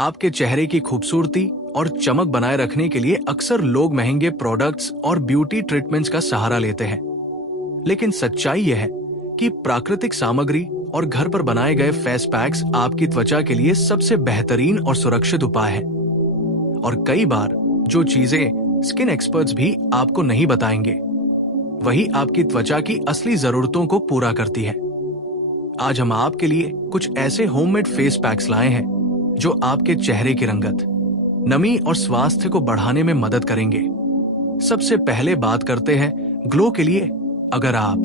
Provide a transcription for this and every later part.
आपके चेहरे की खूबसूरती और चमक बनाए रखने के लिए अक्सर लोग महंगे प्रोडक्ट्स और ब्यूटी ट्रीटमेंट्स का सहारा लेते हैं, लेकिन सच्चाई यह है कि प्राकृतिक सामग्री और घर पर बनाए गए फेस पैक्स आपकी त्वचा के लिए सबसे बेहतरीन और सुरक्षित उपाय है। और कई बार जो चीजें स्किन एक्सपर्ट्स भी आपको नहीं बताएंगे, वही आपकी त्वचा की असली जरूरतों को पूरा करती है। आज हम आपके लिए कुछ ऐसे होममेड फेस पैक्स लाए हैं जो आपके चेहरे की रंगत, नमी और स्वास्थ्य को बढ़ाने में मदद करेंगे। सबसे पहले बात करते हैं ग्लो के लिए। अगर आप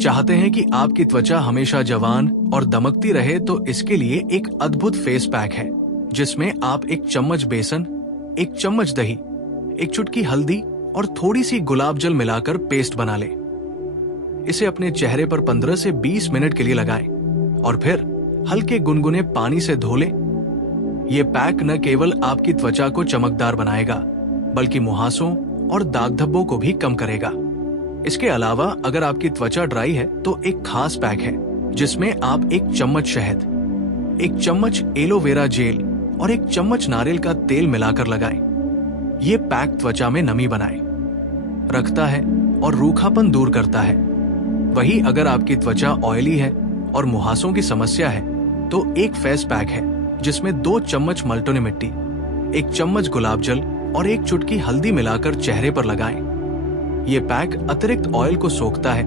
चाहते हैं कि आपकी त्वचा हमेशा जवान और दमकती रहे तो इसके लिए एक अद्भुत फेस पैक है, जिसमें आप 1 चम्मच बेसन, 1 चम्मच दही, 1 चुटकी हल्दी और थोड़ी सी गुलाब जल मिलाकर पेस्ट बना लें। इसे अपने चेहरे पर 15 से 20 मिनट के लिए लगाएं और फिर हल्के गुनगुने पानी से धो लें। यह पैक न केवल आपकी त्वचा को चमकदार बनाएगा, बल्कि मुहासों और दाग धब्बों को भी कम करेगा। इसके अलावा अगर आपकी त्वचा ड्राई है तो एक खास पैक है, जिसमें आप 1 चम्मच शहद, 1 चम्मच एलोवेरा जेल और 1 चम्मच नारियल का तेल मिलाकर लगाएं। ये पैक त्वचा में नमी बनाए रखता है और रूखापन दूर करता है। वही अगर आपकी त्वचा ऑयली है और मुहासों की समस्या है तो एक फेस पैक है, जिसमें 2 चम्मच मल्टोनी मिट्टी, 1 चम्मच गुलाब जल और 1 चुटकी हल्दी मिलाकर चेहरे पर लगाएं। ये पैक अतिरिक्त ऑयल को सोखता है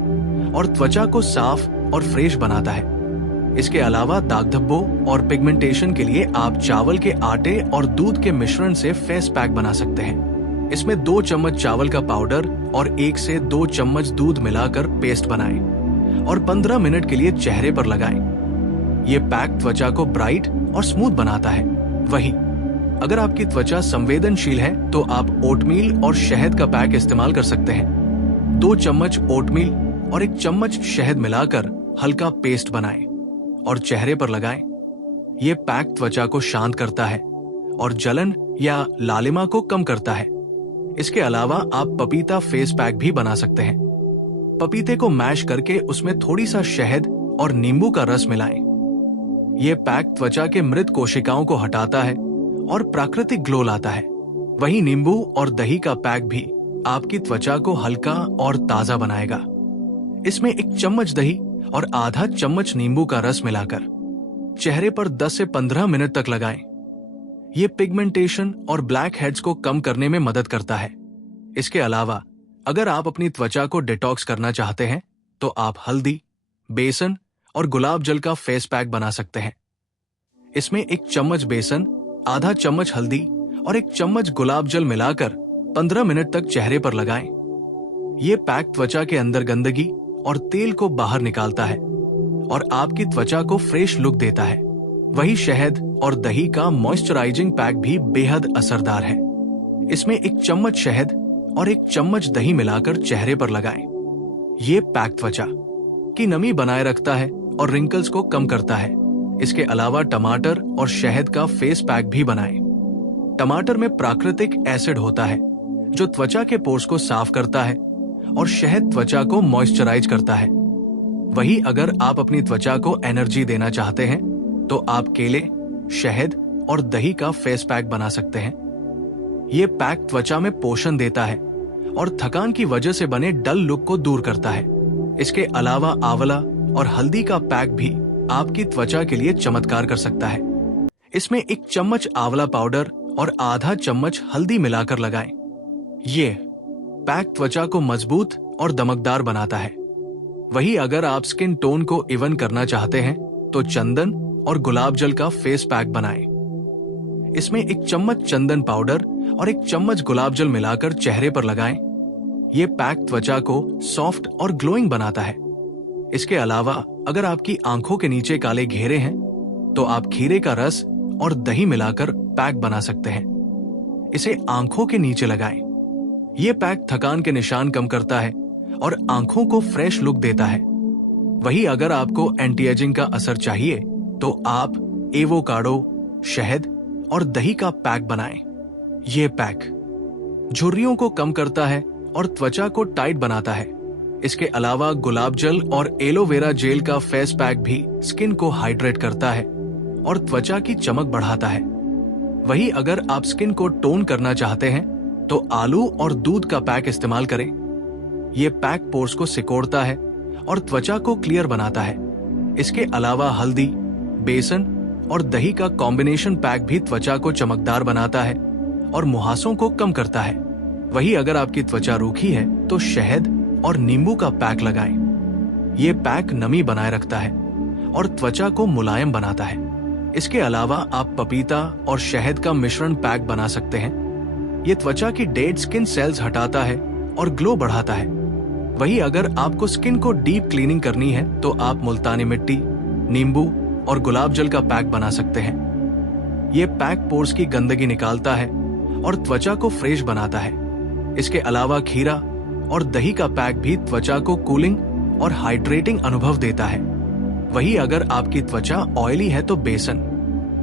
और त्वचा को साफ और फ्रेश बनाता है। इसके अलावा दाग धब्बों और पिगमेंटेशन के लिए आप चावल के आटे और दूध के मिश्रण से फेस पैक बना सकते हैं। इसमें 2 चम्मच चावल का पाउडर और 1 से 2 चम्मच दूध मिलाकर पेस्ट बनाएं और 15 मिनट के लिए चेहरे पर लगाएं। ये पैक त्वचा को ब्राइट और स्मूथ बनाता है। वही अगर आपकी त्वचा संवेदनशील है तो आप ओटमील और शहद का पैक इस्तेमाल कर सकते हैं। 2 चम्मच ओटमील और 1 चम्मच शहद मिलाकर हल्का पेस्ट बनाएं और चेहरे पर लगाएं। ये पैक त्वचा को शांत करता है और जलन या लालिमा को कम करता है। इसके अलावा आप पपीता फेस पैक भी बना सकते हैं। पपीते को मैश करके उसमें थोड़ी सा शहद और नींबू का रस मिलाएं। ये पैक त्वचा के मृत कोशिकाओं को हटाता है और प्राकृतिक ग्लो लाता है। वही नींबू और दही का पैक भी आपकी त्वचा को हल्का और ताजा बनाएगा। इसमें 1 चम्मच दही और आधा चम्मच नींबू का रस मिलाकर चेहरे पर 10 से 15 मिनट तक लगाएं। ये पिगमेंटेशन और ब्लैक हेड्स को कम करने में मदद करता है। इसके अलावा अगर आप अपनी त्वचा को डिटॉक्स करना चाहते हैं तो आप हल्दी, बेसन और गुलाब जल का फेस पैक बना सकते हैं। इसमें 1 चम्मच बेसन, आधा चम्मच हल्दी और 1 चम्मच गुलाब जल मिलाकर 15 मिनट तक चेहरे पर लगाएं। ये पैक त्वचा के अंदर गंदगी और तेल को बाहर निकालता है और आपकी त्वचा को फ्रेश लुक देता है। वही शहद और दही का मॉइस्चराइजिंग पैक भी बेहद असरदार है। इसमें 1 चम्मच शहद और 1 चम्मच दही मिलाकर चेहरे पर लगाएं। ये पैक त्वचा की नमी बनाए रखता है और रिंकल्स को कम करता है। इसके अलावा टमाटर और शहद का फेस पैक भी बनाएं। टमाटर में प्राकृतिक एसिड होता है जो त्वचा के पोर्स को साफ करता है और शहद त्वचा को मॉइस्चराइज करता है। वही अगर आप अपनी त्वचा को एनर्जी देना चाहते हैं तो आप केले, शहद और दही का फेस पैक बना सकते हैं। ये पैक त्वचा में पोषण देता है और थकान की वजह से बने डल लुक को दूर करता है। इसके अलावा आंवला और हल्दी का पैक भी आपकी त्वचा के लिए चमत्कार कर सकता है। इसमें 1 चम्मच आंवला पाउडर और आधा चम्मच हल्दी मिलाकर लगाएं। ये पैक त्वचा को मजबूत और दमकदार बनाता है। वही अगर आप स्किन टोन को इवन करना चाहते हैं तो चंदन और गुलाब जल का फेस पैक बनाएं। इसमें 1 चम्मच चंदन पाउडर और 1 चम्मच गुलाब जल मिलाकर चेहरे पर लगाएं। ये पैक त्वचा को सॉफ्ट और ग्लोइंग बनाता है। इसके अलावा अगर आपकी आंखों के नीचे काले घेरे हैं तो आप खीरे का रस और दही मिलाकर पैक बना सकते हैं। इसे आंखों के नीचे लगाएं। ये पैक थकान के निशान कम करता है और आंखों को फ्रेश लुक देता है। वही अगर आपको एंटी एजिंग का असर चाहिए तो आप एवोकाडो, शहद और दही का पैक बनाएं। ये पैक झुर्रियों को कम करता है और त्वचा को टाइट बनाता है। इसके अलावा गुलाब जल और एलोवेरा जेल का फेस पैक भी स्किन को हाइड्रेट करता है और त्वचा की चमक बढ़ाता है। वही अगर आप स्किन को टोन करना चाहते हैं तो आलू और दूध का पैक इस्तेमाल करें। ये पैक पोर्स को सिकोड़ता है और त्वचा को क्लियर बनाता है। इसके अलावा हल्दी, बेसन और दही का कॉम्बिनेशन पैक भी त्वचा को चमकदार बनाता है और मुहासों को कम करता है। वही अगर आपकी त्वचा रूखी है तो शहद और नींबू का पैक लगाएं। ये पैक नमी बनाए रखता है और त्वचा को मुलायम बनाता है। इसके अलावा आप पपीता और शहद का मिश्रण पैक बना सकते हैं। ये त्वचा की डेड स्किन सेल्स हटाता है और ग्लो बढ़ाता है। वही अगर आपको स्किन को डीप क्लीनिंग करनी है तो आप मुल्तानी मिट्टी, नींबू और गुलाब जल का पैक बना सकते हैं। ये पैक पोर्स की गंदगी निकालता है और त्वचा को फ्रेश बनाता है। इसके अलावा खीरा और दही का पैक भी त्वचा को कूलिंग और हाइड्रेटिंग अनुभव देता है। वही अगर आपकी त्वचा ऑयली है तो बेसन,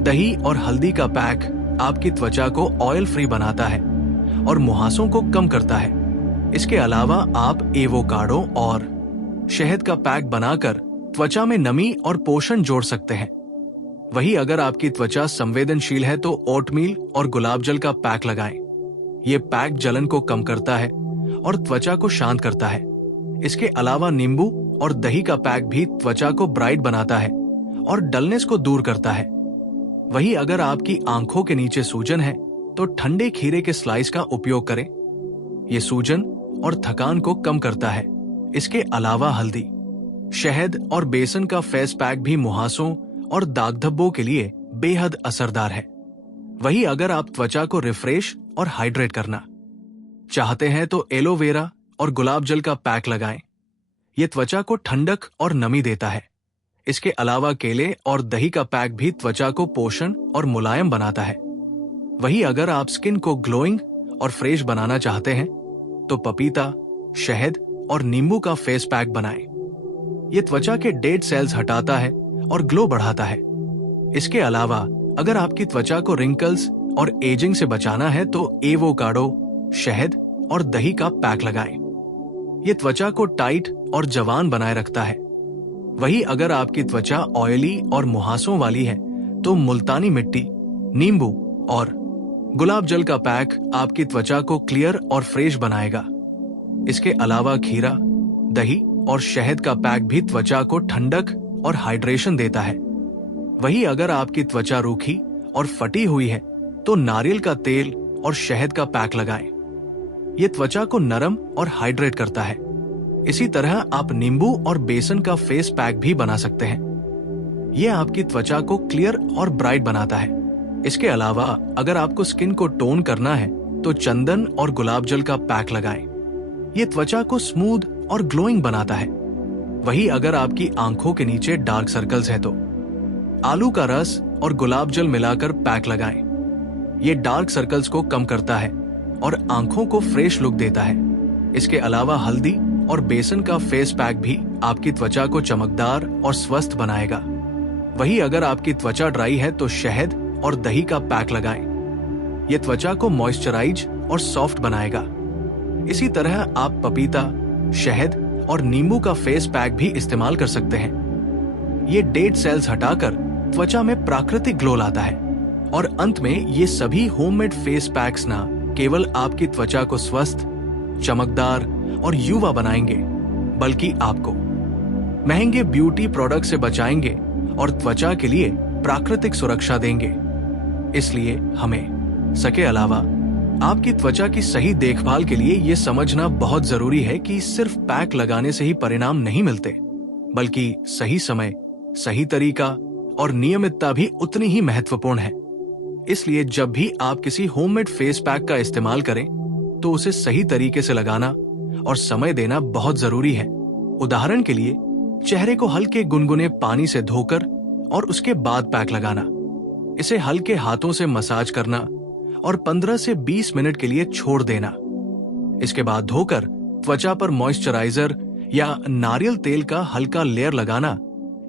दही और हल्दी का पैक आपकी त्वचा को ऑयल फ्री बनाता है और मुहासों को कम करता है। इसके अलावा आप एवोकाडो और शहद का पैक बनाकर त्वचा में नमी और पोषण जोड़ सकते हैं। वही अगर आपकी त्वचा संवेदनशील है तो ओटमील और गुलाब जल का पैक लगाएं। ये पैक जलन को कम करता है और त्वचा को शांत करता है। इसके अलावा नींबू और दही का पैक भी त्वचा को ब्राइट बनाता है और डलनेस को दूर करता है। वही अगर आपकी आंखों के नीचे सूजन है तो ठंडे खीरे के स्लाइस का उपयोग करें। ये सूजन और थकान को कम करता है। इसके अलावा हल्दी, शहद और बेसन का फेस पैक भी मुहासों और दाग धब्बों के लिए बेहद असरदार है। वही अगर आप त्वचा को रिफ्रेश और हाइड्रेट करना चाहते हैं तो एलोवेरा और गुलाब जल का पैक लगाएं। ये त्वचा को ठंडक और नमी देता है। इसके अलावा केले और दही का पैक भी त्वचा को पोषण और मुलायम बनाता है। वही अगर आप स्किन को ग्लोइंग और फ्रेश बनाना चाहते हैं तो पपीता, शहद और नींबू का फेस पैक बनाएं। ये त्वचा के डेड सेल्स हटाता है और ग्लो बढ़ाता है। इसके अलावा अगर आपकी त्वचा को रिंकल्स और एजिंग से बचाना है तो एवोकाडो, शहद और दही का पैक लगाएं। ये त्वचा को टाइट और जवान बनाए रखता है। वही अगर आपकी त्वचा ऑयली और मुहासों वाली है तो मुल्तानी मिट्टी, नींबू और गुलाब जल का पैक आपकी त्वचा को क्लियर और फ्रेश बनाएगा। इसके अलावा खीरा, दही और शहद का पैक भी त्वचा को ठंडक और हाइड्रेशन देता है। वही अगर आपकी त्वचा रूखी और फटी हुई है तो नारियल का तेल और शहद का पैक लगाएं। ये त्वचा को नरम और हाइड्रेट करता है। इसी तरह आप नींबू और बेसन का फेस पैक भी बना सकते हैं। यह आपकी त्वचा को क्लियर और ब्राइट बनाता है। इसके अलावा अगर आपको स्किन को टोन करना है तो चंदन और गुलाब जल का पैक लगाएं। ये त्वचा को स्मूथ और ग्लोइंग बनाता है। वही अगर आपकी आंखों के नीचे डार्क सर्कल्स है तो आलू का रस और गुलाब जल मिलाकर पैक लगाएं। ये डार्क सर्कल्स को कम करता है और आंखों को फ्रेश लुक देता है। इसके अलावा हल्दी और बेसन का फेस पैक भी आपकी त्वचा को चमकदार और स्वस्थ बनाएगा। वही अगर आपकी त्वचा ड्राई है तो शहद और दही का पैक लगाएं। यह त्वचा को मॉइस्चराइज और सॉफ्ट बनाएगा। इसी तरह आप पपीता, शहद और नींबू का फेस पैक भी इस्तेमाल कर सकते हैं। ये डेड सेल्स हटाकर त्वचा में प्राकृतिक ग्लो लाता है। और अंत में ये सभी होममेड फेस पैक्स ना केवल आपकी त्वचा को स्वस्थ, चमकदार और युवा बनाएंगे, बल्कि आपको महंगे ब्यूटी प्रोडक्ट से बचाएंगे और त्वचा के लिए प्राकृतिक सुरक्षा देंगे। इसलिए हमें सके अलावा आपकी त्वचा की सही देखभाल के लिए यह समझना बहुत जरूरी है कि सिर्फ पैक लगाने से ही परिणाम नहीं मिलते, बल्कि सही समय, सही तरीका और नियमितता भी उतनी ही महत्वपूर्ण है। इसलिए जब भी आप किसी होममेड फेस पैक का इस्तेमाल करें तो उसे सही तरीके से लगाना और समय देना बहुत जरूरी है। उदाहरण के लिए चेहरे को हल्के गुनगुने पानी से धोकर और उसके बाद पैक लगाना, इसे हल्के हाथों से मसाज करना और 15 से 20 मिनट के लिए छोड़ देना। इसके बाद धोकर त्वचा पर मॉइस्चराइजर या नारियल तेल का हल्का लेयर लगाना,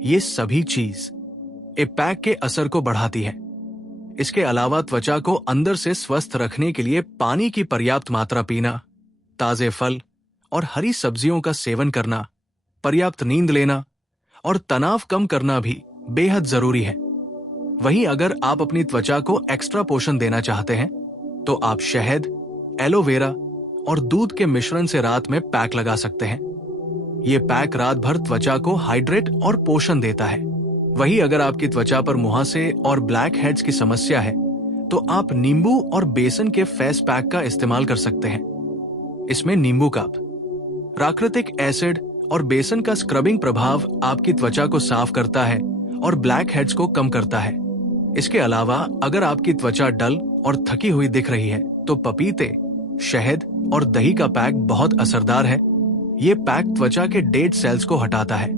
ये सभी चीज ए पैक के असर को बढ़ाती है। इसके अलावा त्वचा को अंदर से स्वस्थ रखने के लिए पानी की पर्याप्त मात्रा पीना, ताजे फल और हरी सब्जियों का सेवन करना, पर्याप्त नींद लेना और तनाव कम करना भी बेहद जरूरी है। वहीं अगर आप अपनी त्वचा को एक्स्ट्रा पोषण देना चाहते हैं तो आप शहद, एलोवेरा और दूध के मिश्रण से रात में पैक लगा सकते हैं। ये पैक रात भर त्वचा को हाइड्रेट और पोषण देता है। वहीं अगर आपकी त्वचा पर मुहासे और ब्लैक हेड्स की समस्या है तो आप नींबू और बेसन के फेस पैक का इस्तेमाल कर सकते हैं। इसमें नींबू का प्राकृतिक एसिड और बेसन का स्क्रबिंग प्रभाव आपकी त्वचा को साफ करता है और ब्लैक हेड्स को कम करता है। इसके अलावा अगर आपकी त्वचा डल और थकी हुई दिख रही है तो पपीते, शहद और दही का पैक बहुत असरदार है। ये पैक त्वचा के डेड सेल्स को हटाता है,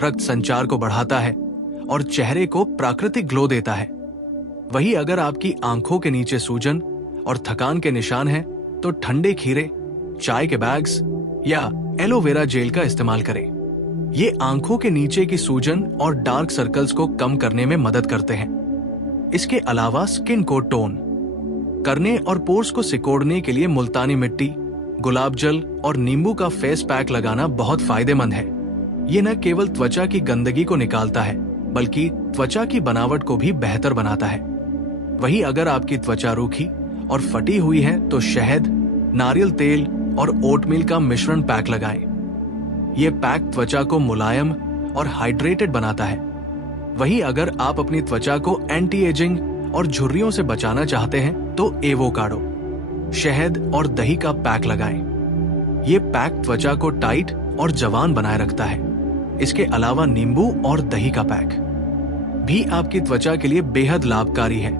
रक्त संचार को बढ़ाता है और चेहरे को प्राकृतिक ग्लो देता है। वहीं अगर आपकी आंखों के नीचे सूजन और थकान के निशान हैं तो ठंडे खीरे, चाय के बैग्स या एलोवेरा जेल का इस्तेमाल करें। ये आंखों के नीचे की सूजन और डार्क सर्कल्स को कम करने में मदद करते हैं। इसके अलावा स्किन को टोन करने और पोर्स को सिकोड़ने के लिए मुल्तानी मिट्टी, गुलाब जल और नींबू का फेस पैक लगाना बहुत फायदेमंद है। ये न केवल त्वचा की गंदगी को निकालता है बल्कि त्वचा की बनावट को भी बेहतर बनाता है। वहीं अगर आपकी त्वचा रूखी और फटी हुई है तो शहद, नारियल तेल और ओटमील का मिश्रण पैक लगाएं। ये पैक त्वचा को मुलायम और हाइड्रेटेड बनाता है। वहीं अगर आप अपनी त्वचा को एंटी एजिंग और झुर्रियों से बचाना चाहते हैं तो एवोकाडो, शहद और दही का पैक लगाएं। ये पैक त्वचा को टाइट और जवान बनाए रखता है। इसके अलावा नींबू और दही का पैक भी आपकी त्वचा के लिए बेहद लाभकारी है।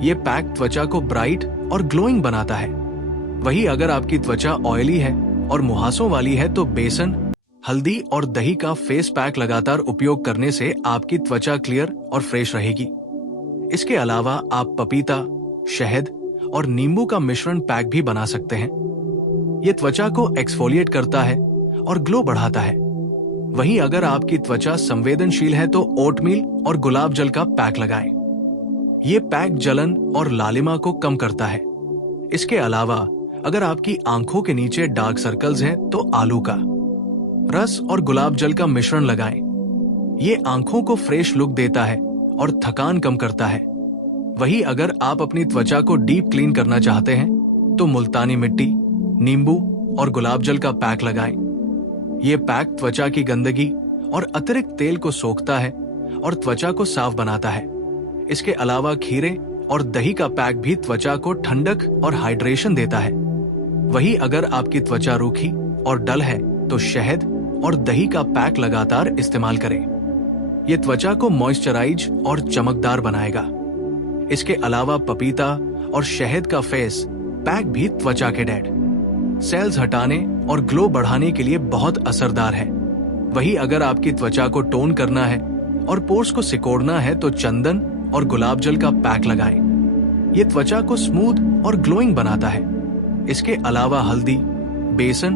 ये पैक त्वचा को ब्राइट और ग्लोइंग बनाता है। वहीं अगर आपकी त्वचा ऑयली है और मुहासों वाली है तो बेसन, हल्दी और दही का फेस पैक लगातार उपयोग करने से आपकी त्वचा क्लियर और फ्रेश रहेगी। इसके अलावा आप पपीता, शहद और नींबू का मिश्रण पैक भी बना सकते हैं। यह त्वचा को एक्सफोलिएट करता है और ग्लो बढ़ाता है। वहीं अगर आपकी त्वचा संवेदनशील है तो ओटमील और गुलाब जल का पैक लगाएं। ये पैक जलन और लालिमा को कम करता है। इसके अलावा अगर आपकी आंखों के नीचे डार्क सर्कल्स हैं तो आलू का रस और गुलाब जल का मिश्रण लगाएं। ये आंखों को फ्रेश लुक देता है और थकान कम करता है। वहीं अगर आप अपनी त्वचा को डीप क्लीन करना चाहते हैं तो मुल्तानी मिट्टी, नींबू और गुलाब जल का पैक लगाएं। ये पैक त्वचा की गंदगी और अतिरिक्त तेल को सोखता है और त्वचा को साफ बनाता है। इसके अलावा खीरे और दही का पैक भी त्वचा को ठंडक और हाइड्रेशन देता है। वहीं अगर आपकी त्वचा रूखी और डल है तो शहद और दही का पैक लगातार इस्तेमाल करें। यह त्वचा को मॉइस्चराइज और चमकदार बनाएगा। इसके अलावा पपीता और शहद का फेस पैक भी त्वचा के डेड सेल्स हटाने और ग्लो बढ़ाने के लिए बहुत असरदार है। वहीं अगर आपकी त्वचा को टोन करना है और पोर्स को सिकोड़ना है तो चंदन और गुलाब जल का पैक लगाएं। ये त्वचा को स्मूथ और ग्लोइंग बनाता है। इसके अलावा हल्दी, बेसन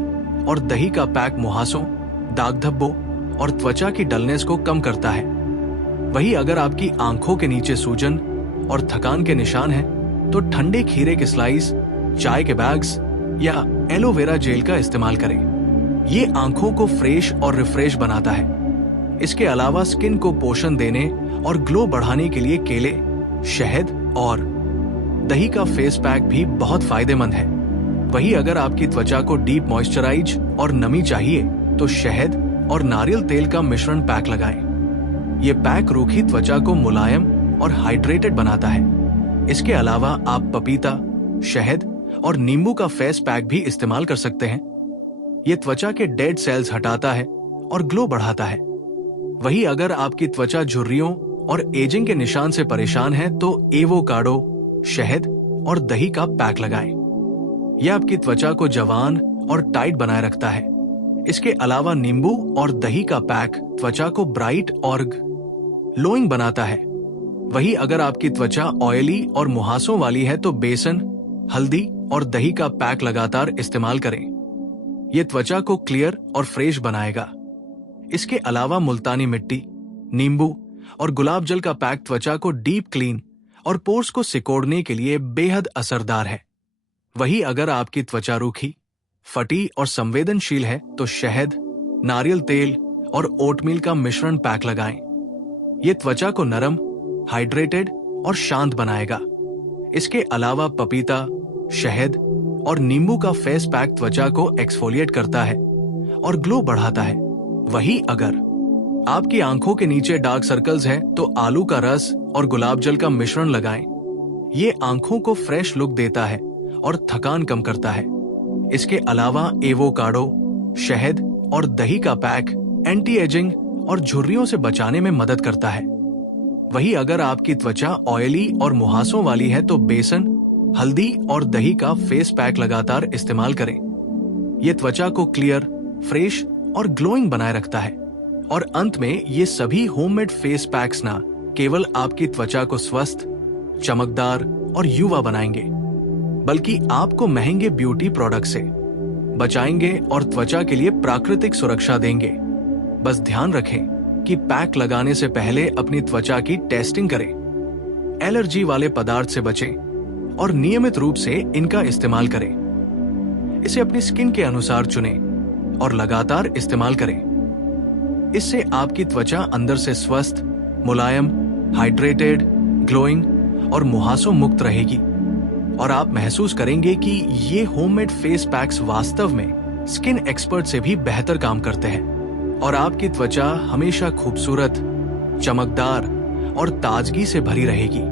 और दही का पैक मुहासों, दाग धब्बों और त्वचा की डलनेस को कम करता है। वहीं अगर आपकी आंखों के नीचे सूजन और थकान के निशान हैं तो ठंडे खीरे के स्लाइस, चाय के बैग्स या एलोवेरा जेल का इस्तेमाल करें। ये आंखों को फ्रेश और रिफ्रेश बनाता है। इसके अलावा स्किन को पोषण देने और ग्लो बढ़ाने के लिए केले, शहद और दही का फेस पैक भी बहुत फायदेमंद है। वहीं अगर आपकी त्वचा को डीप मॉइस्चराइज और नमी चाहिए तो शहद और नारियल तेल का मिश्रण पैक लगाएं। ये पैक रूखी त्वचा को मुलायम और हाइड्रेटेड बनाता है। इसके अलावा आप पपीता, शहद और नींबू का फेस पैक भी इस्तेमाल कर सकते हैं। ये त्वचा के डेड सेल्स हटाता है और ग्लो बढ़ाता है। वहीं अगर आपकी त्वचा झुर्रियों और एजिंग के निशान से परेशान है तो एवोकाडो, शहद और दही का पैक लगाएं। यह आपकी त्वचा को जवान और टाइट बनाए रखता है। इसके अलावा नींबू और दही का पैक त्वचा को ब्राइट और ग्लोइंग बनाता है। वहीं अगर आपकी त्वचा ऑयली और मुहासों वाली है तो बेसन, हल्दी और दही का पैक लगातार इस्तेमाल करें। यह त्वचा को क्लियर और फ्रेश बनाएगा। इसके अलावा मुल्तानी मिट्टी, नींबू और गुलाब जल का पैक त्वचा को डीप क्लीन और पोर्स को सिकोड़ने के लिए बेहद असरदार है। वहीं अगर आपकी त्वचा रूखी, फटी और संवेदनशील है तो शहद, नारियल तेल और ओटमील का मिश्रण पैक लगाएं। ये त्वचा को नरम, हाइड्रेटेड और शांत बनाएगा। इसके अलावा पपीता, शहद और नींबू का फेस पैक त्वचा को एक्सफोलिएट करता है और ग्लो बढ़ाता है। वहीं अगर आपकी आंखों के नीचे डार्क सर्कल्स हैं तो आलू का रस और गुलाब जल का मिश्रण लगाएं। ये आंखों को फ्रेश लुक देता है और थकान कम करता है। इसके अलावा एवोकाडो, शहद और दही का पैक एंटी एजिंग और झुर्रियों से बचाने में मदद करता है। वहीं अगर आपकी त्वचा ऑयली और मुहासों वाली है तो बेसन, हल्दी और दही का फेस पैक लगातार इस्तेमाल करें। यह त्वचा को क्लियर, फ्रेश और ग्लोइंग बनाए रखता है। और अंत में ये सभी होममेड फेस पैक्स ना केवल आपकी त्वचा को स्वस्थ, चमकदार और युवा बनाएंगे, बल्कि आपको महंगे ब्यूटी प्रोडक्ट से बचाएंगे और त्वचा के लिए प्राकृतिक सुरक्षा देंगे। बस ध्यान रखें कि पैक लगाने से पहले अपनी त्वचा की टेस्टिंग करें, एलर्जी वाले पदार्थ से बचें और नियमित रूप से इनका इस्तेमाल करें। इसे अपनी स्किन के अनुसार चुनें और लगातार इस्तेमाल करें। इससे आपकी त्वचा अंदर से स्वस्थ, मुलायम, हाइड्रेटेड, ग्लोइंग और मुहासों मुक्त रहेगी और आप महसूस करेंगे कि ये होममेड फेस पैक्स वास्तव में स्किन एक्सपर्ट से भी बेहतर काम करते हैं और आपकी त्वचा हमेशा खूबसूरत, चमकदार और ताजगी से भरी रहेगी।